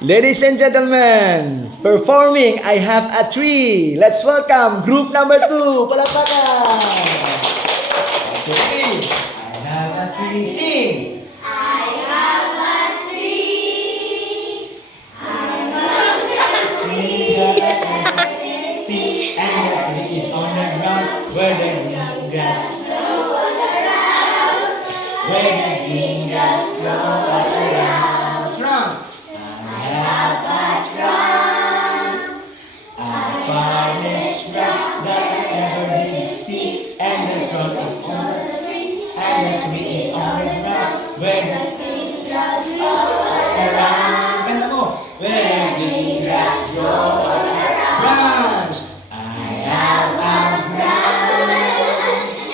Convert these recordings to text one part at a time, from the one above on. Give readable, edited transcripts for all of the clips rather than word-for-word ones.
Ladies and gentlemen, performing I Have a Tree. Let's welcome group number 2. Palakpakan! Okay. I have a tree. Sing! I have a tree. I have a tree. See, and the tree is on the ground where the green grass Grow all around. where the green grass grow all around. Trunk. I have a trunk. The finest trunk that I ever did see, and the trunk is on the Tree. and the tree is on the ground where the Green grass grow all around. Ganda mo. Where the green grass grow all around. Branch. I have a branch.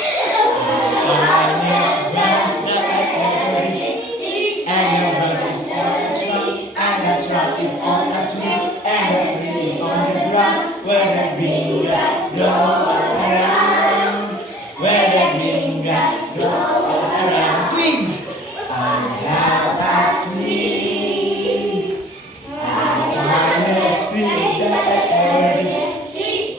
The finest branch that I ever did see, and the branch is on the trunk, and the trunk is on the tree, and the tree is on the ground where the green grass grow all around. Where the green grass grow all around. Twig. I have a tree. The finest tree that I ever did.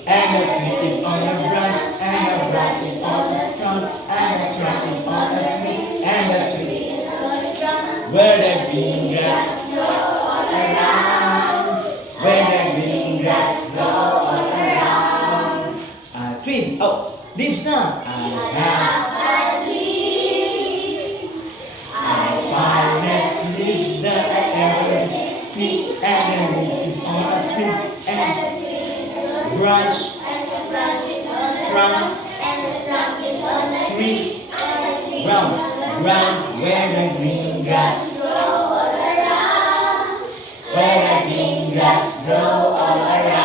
And the tree is on the branch, and the branch is on the trunk, and the trunk is on the tree, and the tree is on the trunk. where the green grass Grow all around. Where the green grass grow all around. Twig. Oh, leaves na. I have the leaves. finest leaves that I ever did see, and the leaves is on a tree, and And the tree is on the branch, and the branch is on the trunk, and the trunk is on the tree, and the tree ground, is on the ground where the green grass, grow all around. where the green grass grow all around.